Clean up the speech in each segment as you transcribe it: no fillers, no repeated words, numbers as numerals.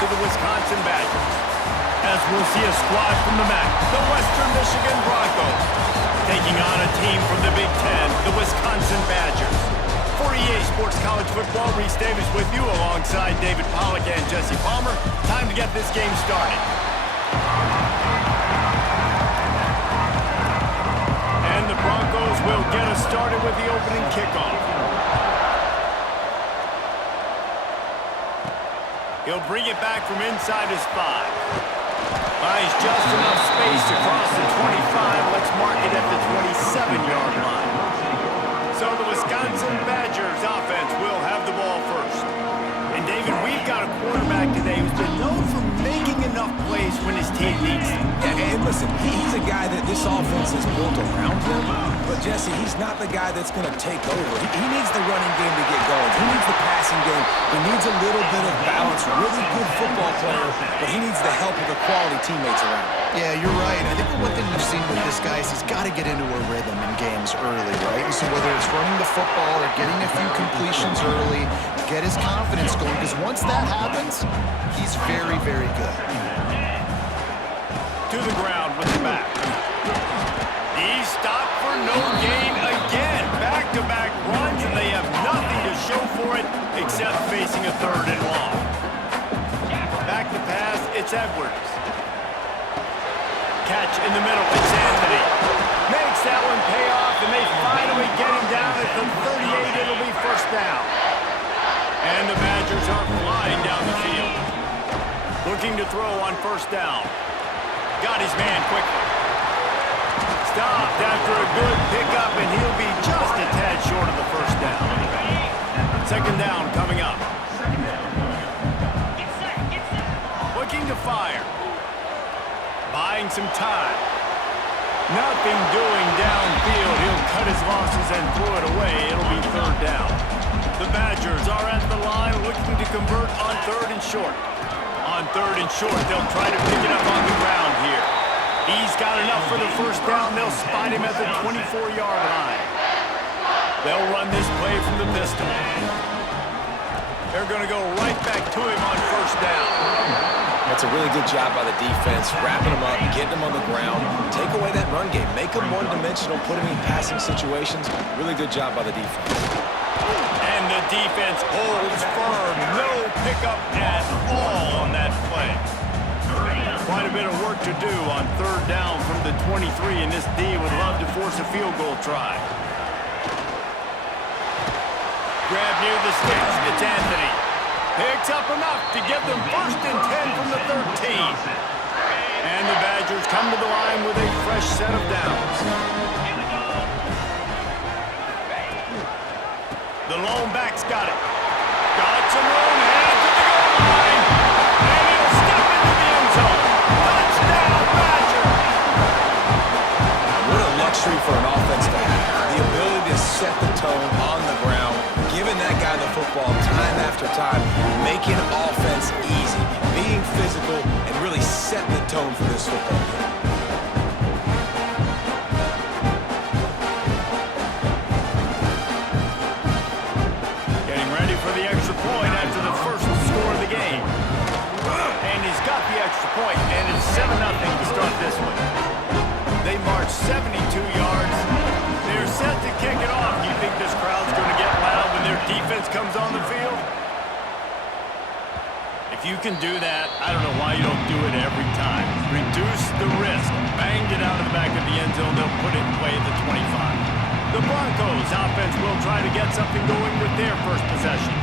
to the Wisconsin Badgers. As we'll see a squad from the MAC, the Western Michigan Broncos, taking on a team from the Big Ten, the Wisconsin Badgers. For EA Sports College Football, Reese Davis with you alongside David Pollack and Jesse Palmer. Time to get this game started. And the Broncos will get us started with the opening kickoff. He'll bring it back from inside his 5. Finds just enough space across the 25. Let's mark it at the 27-yard line. So the Wisconsin Badgers offense will have the ball first. And David, we've got a quarterback today who's been known for making enough plays when his team needs them. Yeah, and listen, he's a guy that this offense is built around him. But Jesse, he's not the guy that's going to take over. He needs the running game to get going. He needs the passing game. He needs a little bit of balance. Really good football player, but he needs the help of the quality teammates around him. Yeah, you're right. I think one thing we've seen with this guy is he's got to get into a rhythm in games early, right? And so whether it's running the football or getting a few completions early, get his confidence going, because once that happens, he's very, very good. To the ground with the back. He's stopped for no gain again. Back-to-back runs, and they have nothing to show for it except facing a 3rd and long. Back to pass, it's Edwards. Catch in the middle, it's Anthony. Makes that one pay off, and they finally get him down at the 38. It'll be first down. And the Badgers are flying down the field. Looking to throw on first down. Got his man quickly. Stopped after a good pickup, and he'll be just a tad short of the first down. Second down coming up. Looking to fire. Buying some time. Nothing doing downfield. He'll cut his losses and throw it away. It'll be 3rd down. The Badgers are at the line looking to convert on 3rd and short. On 3rd and short, they'll try to pick it up on the ground here. He's got enough for the first down. They'll spot him at the 24-yard line. They'll run this play from the pistol. They're going to go right back to him on first down. That's a really good job by the defense, wrapping them up, getting them on the ground. Take away that run game. Make them one-dimensional, put them in passing situations. Really good job by the defense. And the defense holds firm. No pickup at all on that play. Quite a bit of work to do on 3rd down from the 23, and this D would love to force a field goal try. Grab near the sticks. It's Anthony. Picks up enough to get them 1st and 10 from the 13. And the Badgers come to the line with a fresh set of downs. The lone back's got it. Got some room, head to the goal line. And he'll step into the end zone. Touchdown, Badgers! What a luxury for an offense to have. The ability to set the tone on the ground, giving that guy the football time after time, making offense easy, being physical, and really setting the tone for this football game. Getting ready for the extra point after the first score of the game. And he's got the extra point, and it's 7-0 to start this one. They march 72 yards. They're set to kick it off. Do you think this crowd's going to get loud when their defense comes on the field? If you can do that, I don't know why you don't do it every time. Reduce the risk. Banged it out of the back of the end zone. They'll put it in play at the 25. The Broncos offense will try to get something going with their first possession.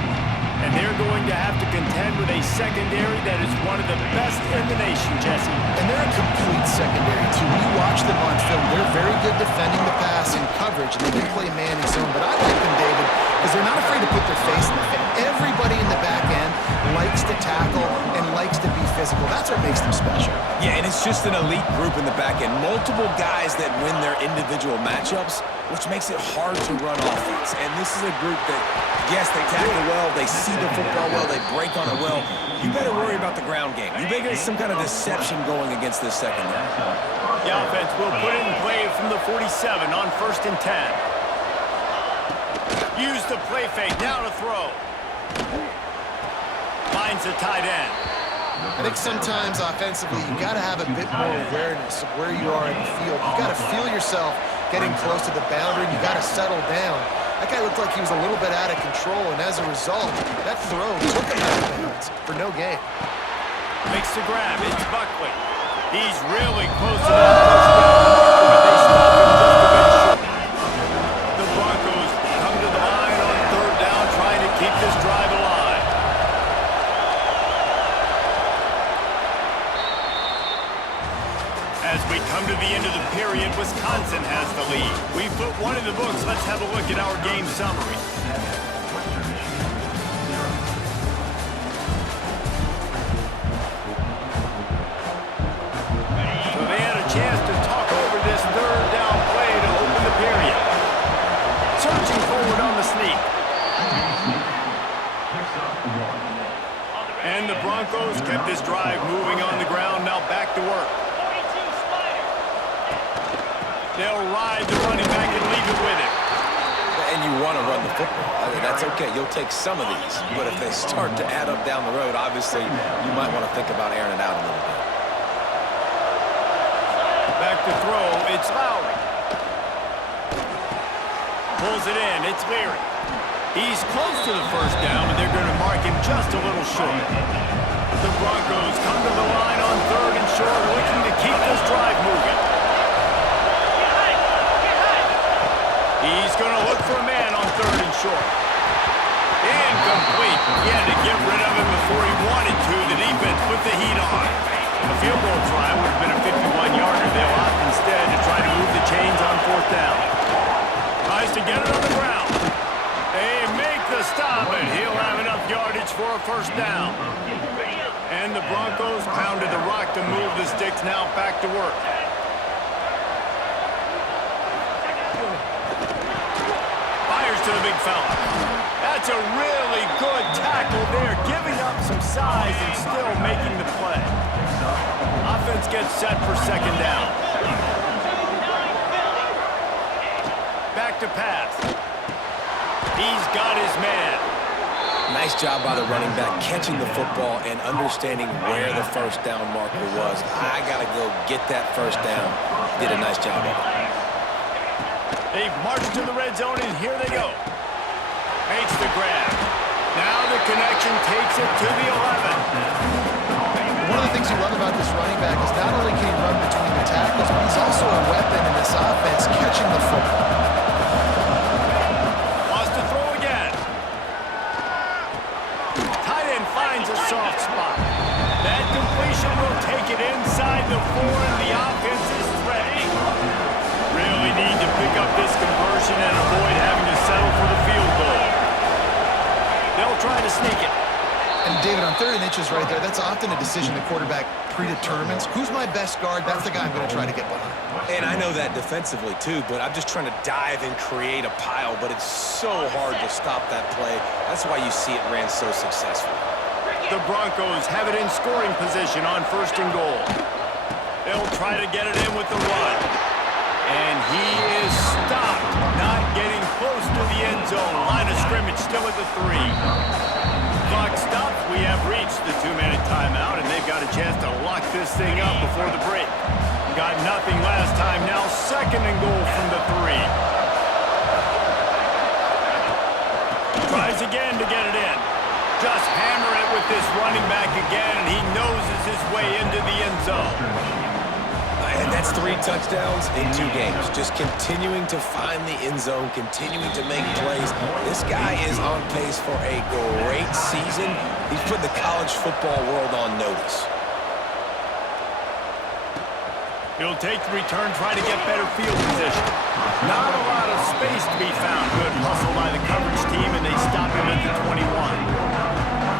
And they're going to have to contend with a secondary that is one of the best in the nation, Jesse. And they're a complete secondary, too. When you watch them on film, they're very good defending the pass and coverage, and they can play man and zone. But I like them, David, because they're not afraid to put their face in the fan. Everybody in the back end likes to tackle and likes to be physical. That's what makes them special. Yeah, and it's just an elite group in the back end. Multiple guys that win their individual matchups, which makes it hard to run offense. And this is a group that, yes, they tackle well, they see the football well, they break on it well. You better worry about the ground game. You better get some kind of deception going against this secondary. The offense will put it in play from the 47 on 1st and 10. Use the play fake, now to throw. Finds the tight end. I think sometimes offensively, you got to have a bit more awareness of where you are in the field. You got to feel yourself getting close to the boundary. You got to settle down. That guy looked like he was a little bit out of control, and as a result, that throw took him out of bounds for no gain. Makes the grab. It's Buckley. He's really close to that first down, but they stop him just a bit short. The Broncos come to the line on third down, trying to keep this drive alive. As we come to the end of the period, Wisconsin has the lead. We've put one in the books. Let's have a look at our game summary. So they had a chance to talk over this third down play to open the period. Searching forward on the sneak. And the Broncos kept this drive moving on the ground. Now back to work. They'll ride the running back and leave it with him. And you want to run the football. I mean, that's okay. You'll take some of these. But if they start to add up down the road, obviously, you might want to think about airing it out a little bit. Back to throw. It's Lowry. Pulls it in. It's Leary. He's close to the first down, but they're going to mark him just a little short. The Broncos come to the line on third and short, looking to keep this drive moving. He's going to look for a man on third and short. Incomplete. He had to get rid of him before he wanted to. The defense put the heat on. A field goal try would have been a 51-yarder. They'll opt instead to try to move the chains on fourth down. Tries to get it on the ground. They make the stop, and he'll have enough yardage for a first down. And the Broncos pounded the rock to move the sticks. Now back to work. To the big fella. That's a really good tackle there, giving up some size and still making the play. Offense gets set for second down. Back to pass. He's got his man. Nice job by the running back catching the football and understanding where the first down marker was. I got to go get that first down. Did a nice job of it. They've marched to the red zone, and here they go. Makes the grab. Now the connection takes it to the 11. One of the things you love about this running back is not only can he run between the tackles, but he's also a weapon in this offense catching the football. Wants to throw again. Tight end finds a soft spot. That completion will take it inside the 4, and the offense is threatening. Really need to pick up this conversion and avoid having to settle for the field goal. They'll try to sneak it. And David, on 3rd and inches right there, that's often a decision the quarterback predetermines. Who's my best guard? That's the guy I'm going to try to get behind. And I know that defensively, too, but I'm just trying to dive and create a pile, but it's so hard to stop that play. That's why you see it ran so successfully. The Broncos have it in scoring position on 1st and goal. They'll try to get it in with the run. And he is stopped, not getting close to the end zone. Line of scrimmage still at the 3. Clock stops. We have reached the 2-minute timeout, and they've got a chance to lock this thing up before the break. Got nothing last time. Now 2nd and goal from the 3. Tries again to get it in. Just hammer it with this running back again, and he noses his way into the end zone. And that's 3 touchdowns in 2 games. Just continuing to find the end zone, continuing to make plays. This guy is on pace for a great season. He's put the college football world on notice. He'll take the return, try to get better field position. Not a lot of space to be found. Good hustle by the coverage team, and they stop him at the 21.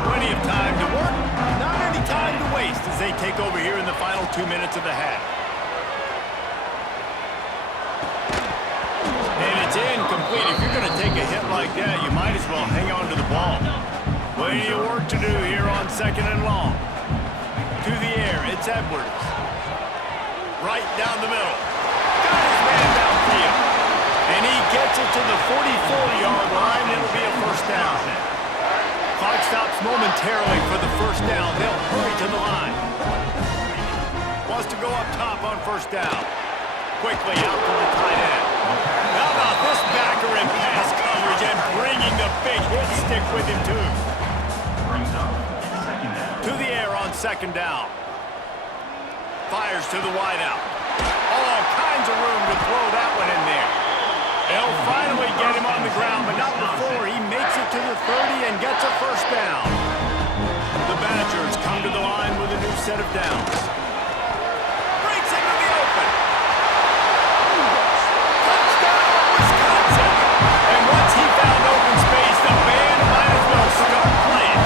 Plenty of time to work, not any time to waste as they take over here in the final 2 minutes of the half. And it's incomplete. If you're going to take a hit like that, you might as well hang on to the ball. Plenty of work to do here on 2nd and long. To the air, it's Edwards. Right down the middle. Got his man downfield. And he gets it to the 44-yard line. It'll be a first down. Clock stops momentarily for the first down. They'll hurry to the line. Wants to go up top on first down. Quickly out to the tight end. How about this backer in pass coverage and bringing the big hit stick with him, too. To the air on second down. Fires to the wideout. All kinds of room to throw that one in there. They'll finally get him on the ground, but not before he makes it to the 30 and gets a first down. The Badgers come to the line with a new set of downs. Breaks into the open. Touchdown, Wisconsin! And once he found open space, the band might as well start playing.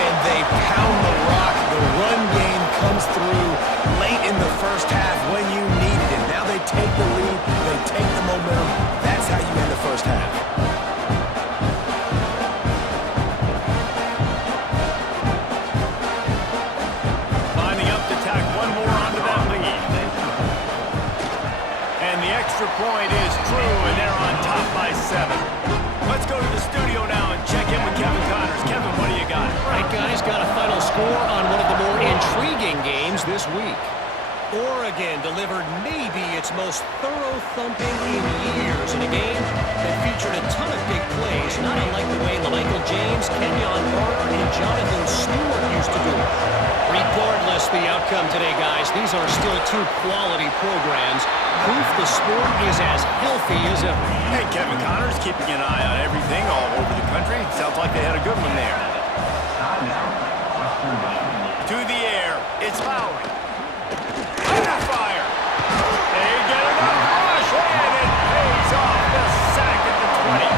And they pound the rock. The run game comes through late in the first half when you needed it. Now they take the lead. They take the momentum. That's how you end the first half. Lining up to tack one more onto that lead. And the extra point is true, and they're on top by 7. Let's go to the studio now and check in with Kevin Connors. Kevin, what do you got? All right, guys, got a final score on one of the more intriguing games this week. Oregon delivered maybe its most thorough thumping in years in a game that featured a ton of big plays, not unlike the way Michael James, Kenyon Barner, and Jonathan Stewart used to do it. Regardless the outcome today, guys, these are still two quality programs. Proof the sport is as healthy as ever. Hey, Kevin Connors, keeping an eye on everything all over the country. Sounds like they had a good one there. To the air, it's Lowry. Under fire. They get it on rush, and it pays off the sack at the 20.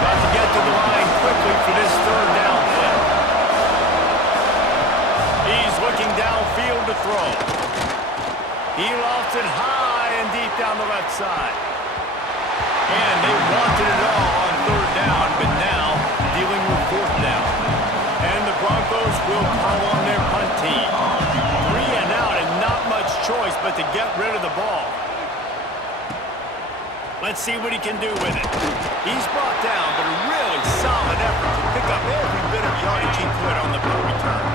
Got to get to the line quickly for this third down play. He's looking downfield to throw. He lofts it high and deep down the left side. And they wanted it all on third down, but now dealing with fourth down. And the Broncos will call on their punt team. 3 and out and not much choice but to get rid of the ball. Let's see what he can do with it. He's brought down, but a really solid effort to pick up every bit of yardage he could on the punt return.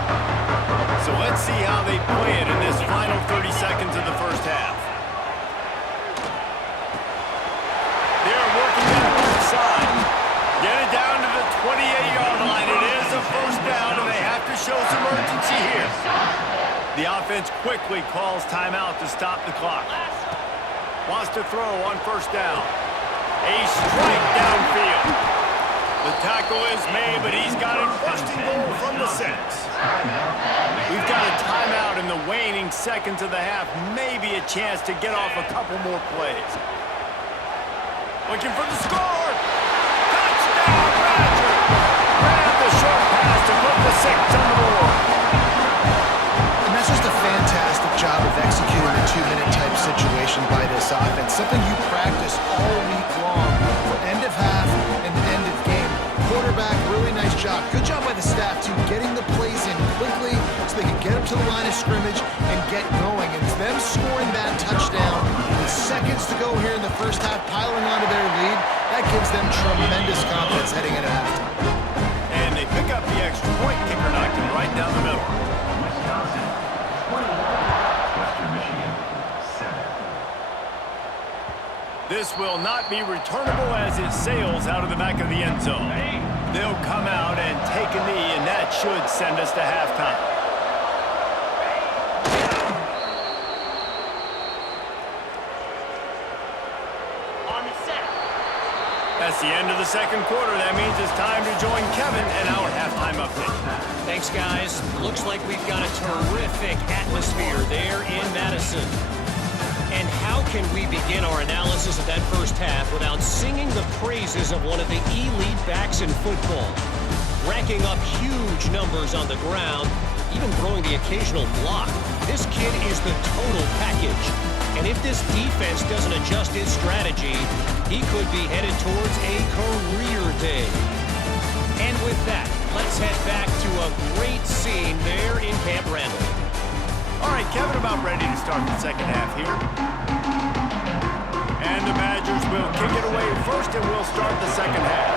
So let's see how they play it in this final 30 seconds of the first half. They're working on the left side. Get it down to the 28-yard line. It is a first down, and they have to show some urgency here. The offense quickly calls timeout to stop the clock. Wants to throw on first down. A strike downfield. The tackle is made, but he's got it first and goal from the 6. We've got a timeout in the waning seconds of the half. Maybe a chance to get off a couple more plays. Looking for the score. Touchdown, Badger. Grab the short pass to put the 6 on the board. And that's just a fantastic job of executing a 2-minute type situation by this offense. Something you practice all week long for end of half and end of game. Quarterback, really nice job. Good job by the staff, too, getting the plays in quickly so they can get up to the line of scrimmage and get going. And them scoring that touchdown with seconds to go here in the first half, piling onto their lead, that gives them tremendous confidence heading into halftime. And they pick up the extra point. Kicker knocked him right down the middle. This will not be returnable as it sails out of the back of the end zone. They'll come out and take a knee, and that should send us to halftime. That's the end of the second quarter. That means it's time to join Kevin and our halftime update. Thanks, guys. Looks like we've got a terrific atmosphere there in Madison. And how can we begin our analysis of that first half without singing the praises of one of the elite backs in football? Racking up huge numbers on the ground, even throwing the occasional block. This kid is the total package. And if this defense doesn't adjust its strategy, he could be headed towards a career day. And with that, let's head back to a great scene there in Camp Randall. All right, Kevin, about ready to start the second half here. And the Badgers will kick it away first, and we'll start the second half.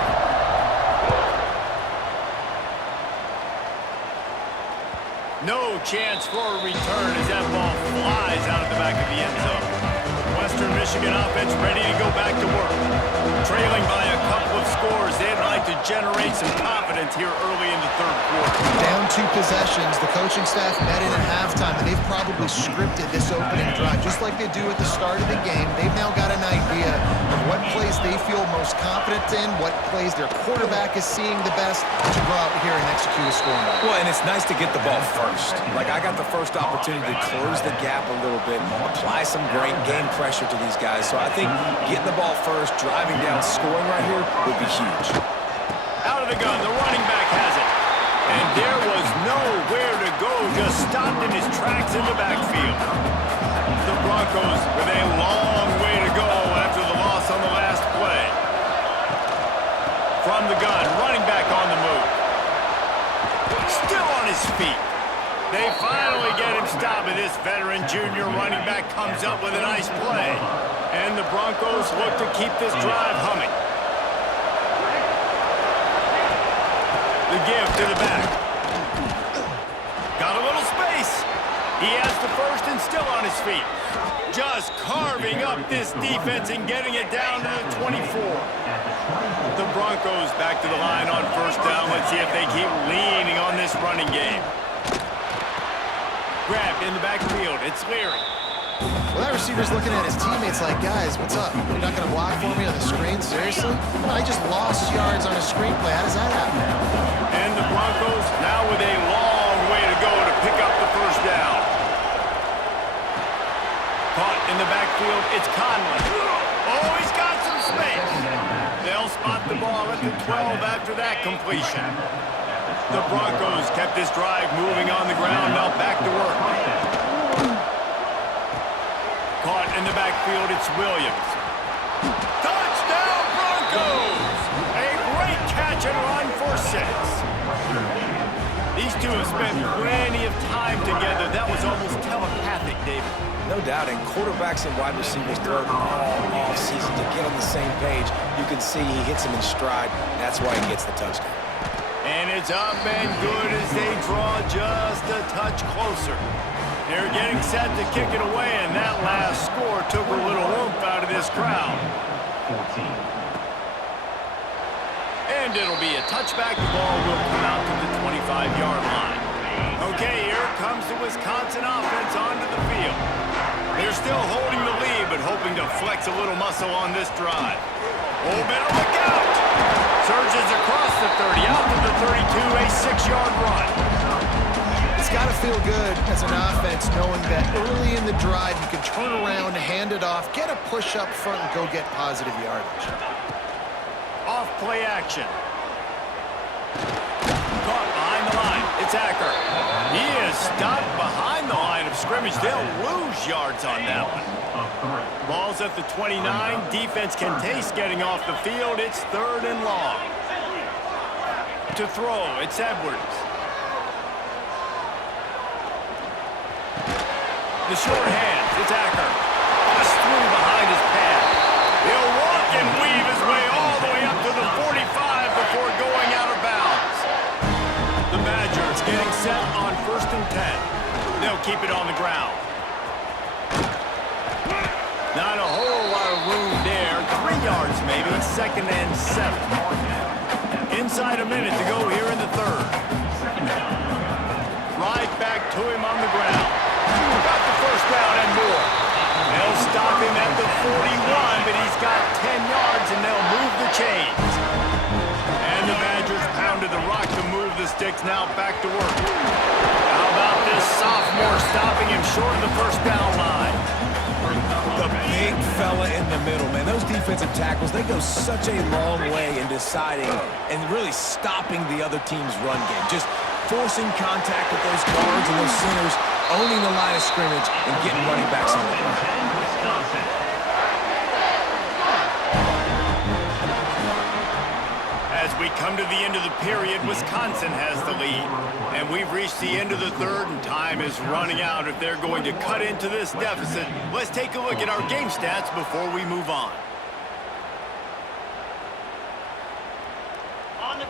No chance for a return as that ball flies out of the back of the end zone. Western Michigan offense ready to go back to work. Trailing by a couple of scores, they'd like to generate some confidence here early in the third quarter. Down 2 possessions, the coaching staff met in at halftime, and they've probably scripted this opening drive, just like they do at the start of the game. They've now got an idea of what plays they feel most confident in, what plays their quarterback is seeing the best to go out here and execute a scoring drive. Well, and it's nice to get the ball first. Like, I got the first opportunity to close the gap a little bit, apply some great game pressure to these guys. So I think getting the ball first, driving down, scoring right here would be huge. Out of the gun, the running back has it. And there was nowhere to go, just stopped in his tracks in the backfield. The Broncos with a long way to go after the loss on the last play. From the gun, running back on the move. Still on his feet. They finally get him stopped, and this veteran junior running back comes up with a nice play. And the Broncos look to keep this drive humming. The give to the back. Got a little space. He has the first and still on his feet. Just carving up this defense and getting it down to the 24. The Broncos back to the line on first down. Let's see if they keep leaning on this running game. Grabbed in the backfield. It's Leary. Well, that receiver's looking at his teammates like, guys, what's up? You're not going to block for me on the screen? Seriously? I just lost yards on a screen play. How does that happen? And the Broncos now with a long way to go to pick up the first down. Caught in the backfield, it's Conley. Oh, he's got some space. They'll spot the ball at the 12 after that completion. The Broncos kept this drive moving on the ground, now back to work. Caught in the backfield, it's Williams. Touchdown, Broncos! A great catch and run for 6. These two have spent plenty of time together. That was almost telepathic, David. No doubt, and quarterbacks and wide receivers throw it all off season to get on the same page. You can see he hits him in stride. That's why he gets the touchdown. And it's up and good as they draw just a touch closer. They're getting set to kick it away, and that last score took a little oomph out of this crowd. 14. And it'll be a touchback. The ball will come out to the 25-yard line. Okay, here comes the Wisconsin offense onto the field. They're still holding the lead, but hoping to flex a little muscle on this drive. Oh, better look out! Surges across the 30, out to the 32, a 6-yard run. It's got to feel good as an offense knowing that early in the drive you can turn around, hand it off, get a push up front, and go get positive yardage. Off play action. Caught behind the line. It's Acker. He is stopped behind the line of scrimmage. They'll lose yards on that one. Ball's at the 29. Defense can taste getting off the field. It's 3rd and long. To throw, it's Edwards. The short hands, it's Acker. Just through behind his pad. He'll walk and weave his way all the way up to the 45 before going out of bounds. The Badgers getting set on 1st and 10. They'll keep it on the ground. Not a whole lot of room there. 3 yards maybe, 2nd and 7. Inside a minute to go here in the 3rd. Right back to him on the ground. Got the first down and more. They'll stop him at the 41, but he's got 10 yards, and they'll move the chains. And the Badgers pounded the rock to move the sticks, now back to work. How about this sophomore stopping him short of the first down line? The big fella in the middle, man. Those defensive tackles, they go such a long way in deciding and really stopping the other team's run game. Just forcing contact with those guards and those centers, owning the line of scrimmage, and getting running backs on the ground. As we come to the end of the period, Wisconsin has the lead. And we've reached the end of the 3rd, and time is running out if they're going to cut into this deficit. Let's take a look at our game stats before we move on.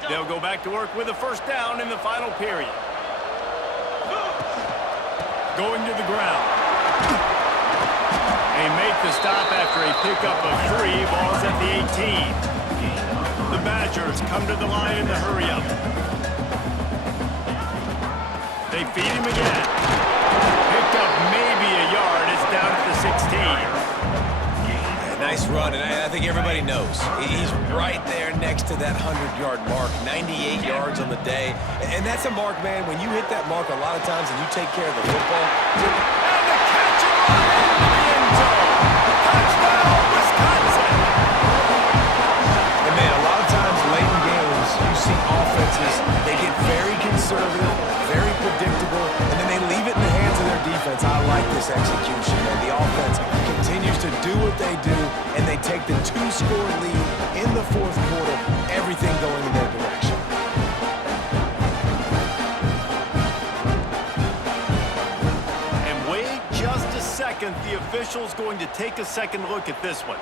They'll go back to work with a first down in the final period. going to the ground. They make the stop after a pickup of 3. Ball's at the 18. The Badgers come to the line in the hurry-up. They feed him again. Picked up maybe a yard. It's down at the 16. Nice run, and I think everybody knows. He's right there next to that 100-yard mark, 98 yards on the day. And that's a mark, man, when you hit that mark a lot of times and you take care of the football. And the catch and run into the end zone. Touchdown, Wisconsin. And, man, a lot of times late in games, you see offenses, they get very conservative, very predictable, and then they leave it in the hands of their defense. I like this execution, man. The offense continues to do what they do, and they take the 2-score lead in the fourth quarter, everything going in their direction. And wait just a second. The official's going to take a second look at this one.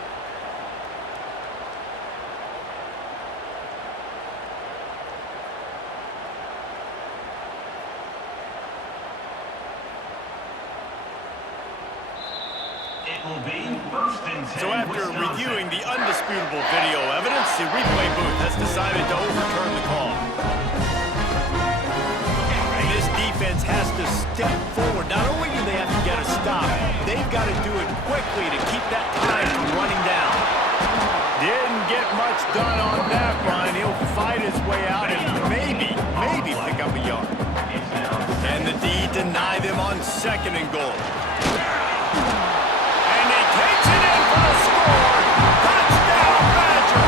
So after reviewing the undisputable video evidence, the replay booth has decided to overturn the call. And this defense has to step forward. Not only do they have to get a stop, they've got to do it quickly to keep that time from running down. Didn't get much done on that run. He'll fight his way out and maybe pick up a yard. Can the D deny them on 2nd and goal? Takes it in for a score. Touchdown, Badger.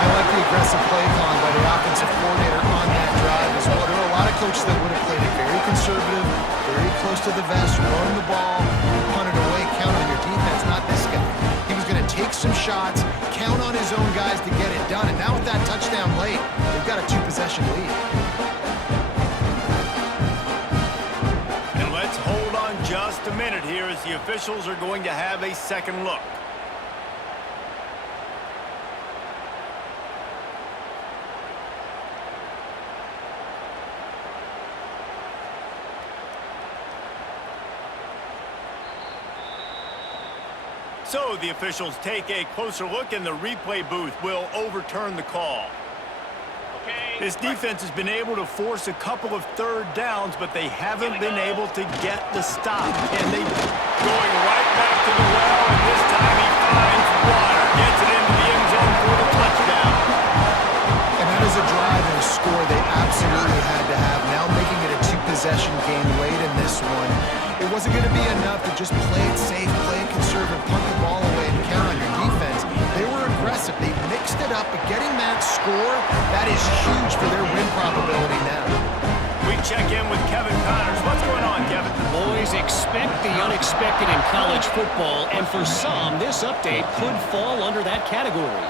I like the aggressive play calling by the offensive coordinator on that drive as well. There are a lot of coaches that would have played it very conservative, very close to the vest, run the ball, punt it away, count on your defense, not this guy. He was going to take some shots, count on his own guys to get it done, and now with that touchdown late, they've got a 2-possession lead. Just a minute here as the officials are going to have a second look. So the officials take a closer look and the replay booth will overturn the call. This defense has been able to force a couple of 3rd downs, but they haven't been able to get the stop. And they going right back to the well, and this time he finds water. Gets it into the end zone for the touchdown. And that is a drive and a score they absolutely had to have. Now making it a 2-possession game late in this one. It wasn't going to be enough to just play it safe, play it conservative, punt the ball away, and count on your defense. They were aggressive. They mixed it up, but getting that score, that is huge for their win probability now. We check in with Kevin Connors. What's going on, Kevin? Boys, expect the unexpected in college football, and for some, this update could fall under that category.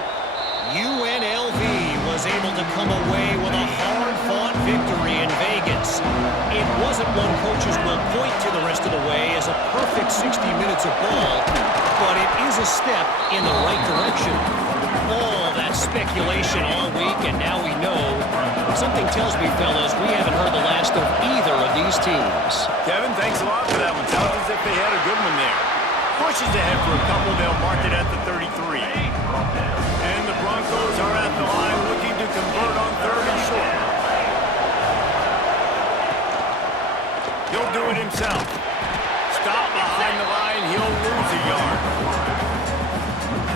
UNLV was able to come away with a hard-fought victory in Vegas. It wasn't one coaches will point to the rest of the way as a perfect 60 minutes of ball, but it is a step in the right direction. All that speculation all week, and now we know. Something tells me, fellas, we haven't heard the last of either of these teams. Kevin, thanks a lot for that one. Sounds as if they had a good one there. Pushes ahead for a couple. They'll mark it at the 33. And the Broncos are at the line looking to convert on 3rd and short. He'll do it himself. Stop behind the line. He'll lose a yard.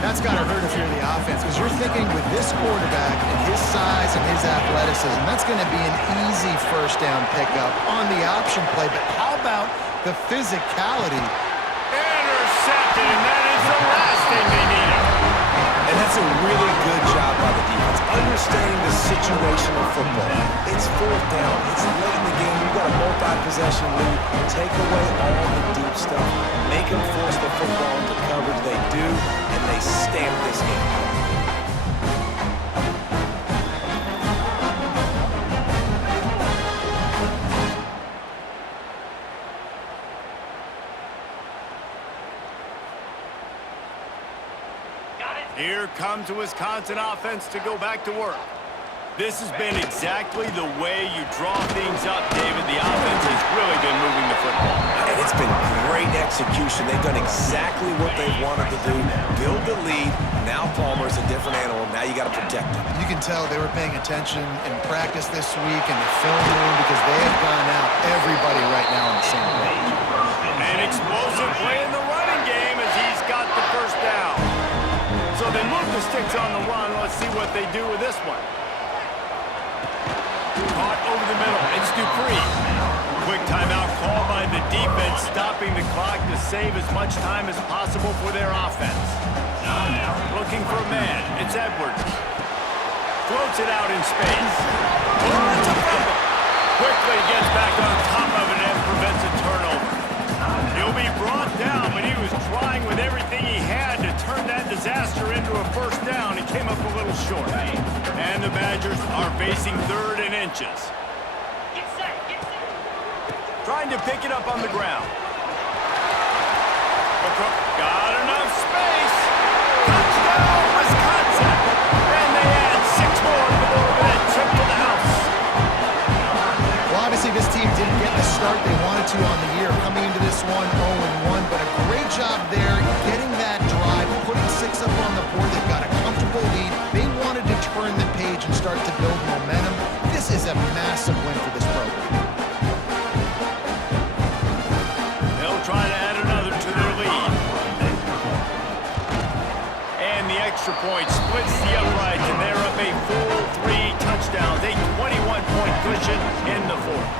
That's got to hurt if you're the offense, because you're thinking with this quarterback and his size and his athleticism, that's going to be an easy 1st down pickup on the option play. But how about the physicality? Intercepted, and that is the last thing they needed. And that's a really good job by the defense, understanding the situation of football. It's 4th down. It's late in the game. You've got a multi-possession lead. Take away all the deep stuff. Make them force the football into coverage. They do, and they stamp this game. Here comes the Wisconsin offense to go back to work. This has been exactly the way you draw things up, David. The offense has really been moving the football. And it's been great execution. They've done exactly what they've wanted to do. Build the lead. Now Palmer's a different animal. Now you got to protect him. You can tell they were paying attention in practice this week in the film room because they have gone out everybody right now on the same page. An explosive play in the running game as he's got the first down. So they move the sticks on the run. Let's see what they do with this one. Caught over the middle. It's Dupree. Quick timeout call by the defense, stopping the clock to save as much time as possible for their offense. Looking for a man. It's Edwards. Floats it out in space. Oh, it's a fumble. Quickly gets back on top of it and prevents a turnover. He'll be brought down, but he was trying with everything he had to turn that disaster into a first down. He came up a little short. And the Badgers are facing 3rd and inches. Trying to pick it up on the ground. Got enough space. Touchdown, Wisconsin. And they add 6 more to the board with that trip to the house. Well, obviously this team didn't get the start they wanted to on the year, coming into this one 0-1, but a great job there getting that drive, putting 6 up on the board. They've got a comfortable lead. They wanted to turn the page and start to build momentum. This is a massive win for this program. They'll try to add another to their lead. And the extra point splits the uprights, and they're up a full 3 touchdowns, a 21-point cushion in the 4th.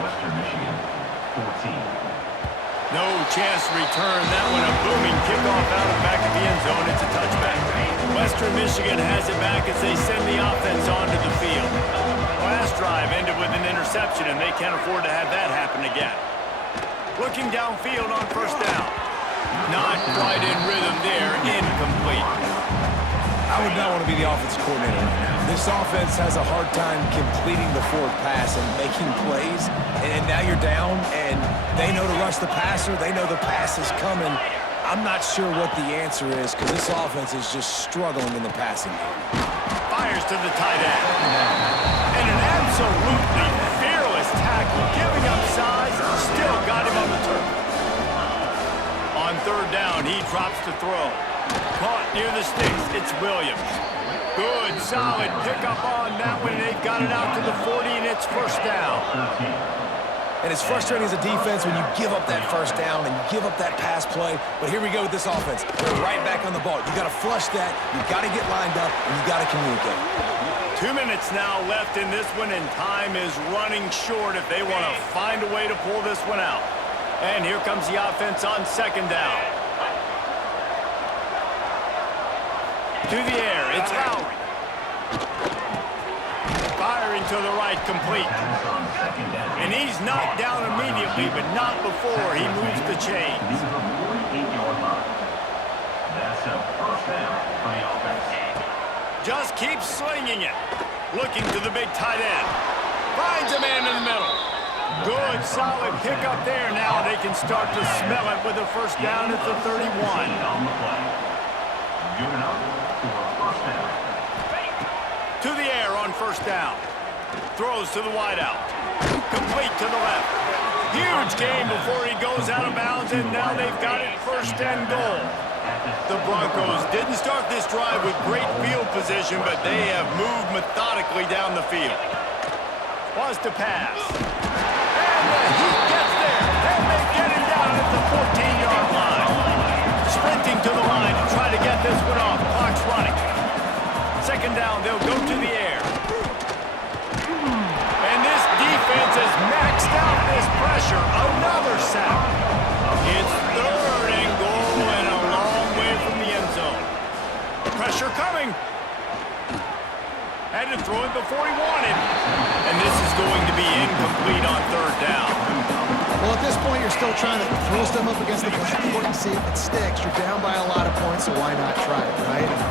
Western Michigan, 14. No chance to return that one. A booming kickoff out of the back of the end zone. It's a touchback. Western Michigan has it back as they send the offense onto the field. Last drive ended with an interception, and they can't afford to have that happen again. Looking downfield on first down. Not quite in rhythm there. Incomplete. I would not want to be the offensive coordinator right now. This offense has a hard time completing the forward pass and making plays. And now you're down, and they know to rush the passer. They know the pass is coming. I'm not sure what the answer is because this offense is just struggling in the passing game. Fires to the tight end. And an absolutely fearless tackle, giving up size, still got him on the turf. On 3rd down, he drops to throw. Caught near the sticks, it's Williams. Good, solid pickup on that one. They've got it out to the 40, and it's first down. And it's frustrating as a defense when you give up that first down and you give up that pass play. But here we go with this offense. They're right back on the ball. You got to flush that. You got to get lined up, and you got to communicate. 2 minutes now left in this one, and time is running short if they want to find a way to pull this one out. And here comes the offense on 2nd down. To the air, it's Lowry. Firing to the right, complete. And he's knocked down immediately, but not before he moves the chains. That's a first down for the offense. Just keeps slinging it. Looking to the big tight end. Finds a man in the middle. Good, solid pickup there. Now they can start to smell it with a first down at the 31. On the play. Good enough for a first down. To the air on first down. Throws to the wideout. Complete to the left. Huge gain before he goes out of bounds, and now they've got it 1st and goal. The Broncos didn't start this drive with great field position, but they have moved methodically down the field. Was to pass. And the Heat gets there, and they get him down at the 14-yard line. Sprinting to the line to try to get this one off. Clock's running. 2nd down, they'll go to the air. And this defense has maxed out this pressure. Another sack. It's 3rd and goal and a long way from the end zone. Pressure coming. Had to throw it before he wanted. And this is going to be incomplete on 3rd down. Well, at this point, you're still trying to throw stuff up against the blackboard and see if it sticks. You're down by a lot of points, so why not try it, right? And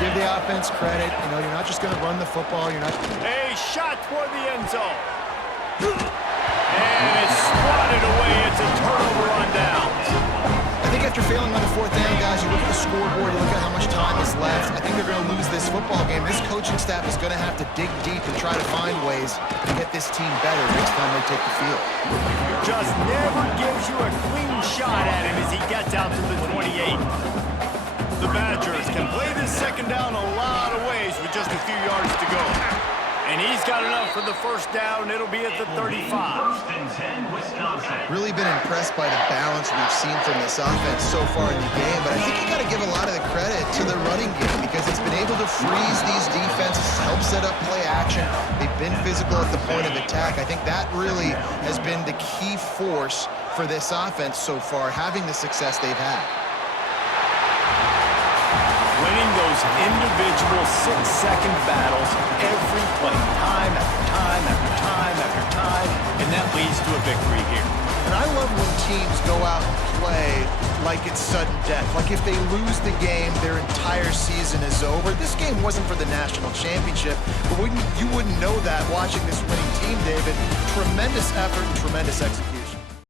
give the offense credit. You know, you're not just going to run the football. You're not... A shot toward the end zone. And it's swatted away. It's a turnover on downs. I think if after failing on the fourth down, guys, you look at the scoreboard, you look at how much time is left. I think they're going to lose this football game. This coaching staff is going to have to dig deep and try to find ways to get this team better next time they take the field. Just never gives you a clean shot at him as he gets out to the 28. The Badgers can play this second down a lot of ways with just a few yards to go. And he's got enough for the first down. It'll be at the 35. First and 10, Wisconsin. Really been impressed by the balance we've seen from this offense so far in the game, but I think you got to give a lot of the credit to the running game because it's been able to freeze these defenses, help set up play action. They've been physical at the point of attack. I think that really has been the key force for this offense so far, having the success they've had. Winning those individual 6-second battles every play, time after time after time after time, and that leads to a victory here. And I love when teams go out and play like it's sudden death. Like if they lose the game, their entire season is over. This game wasn't for the national championship, but you wouldn't know that watching this winning team, David. Tremendous effort and tremendous execution.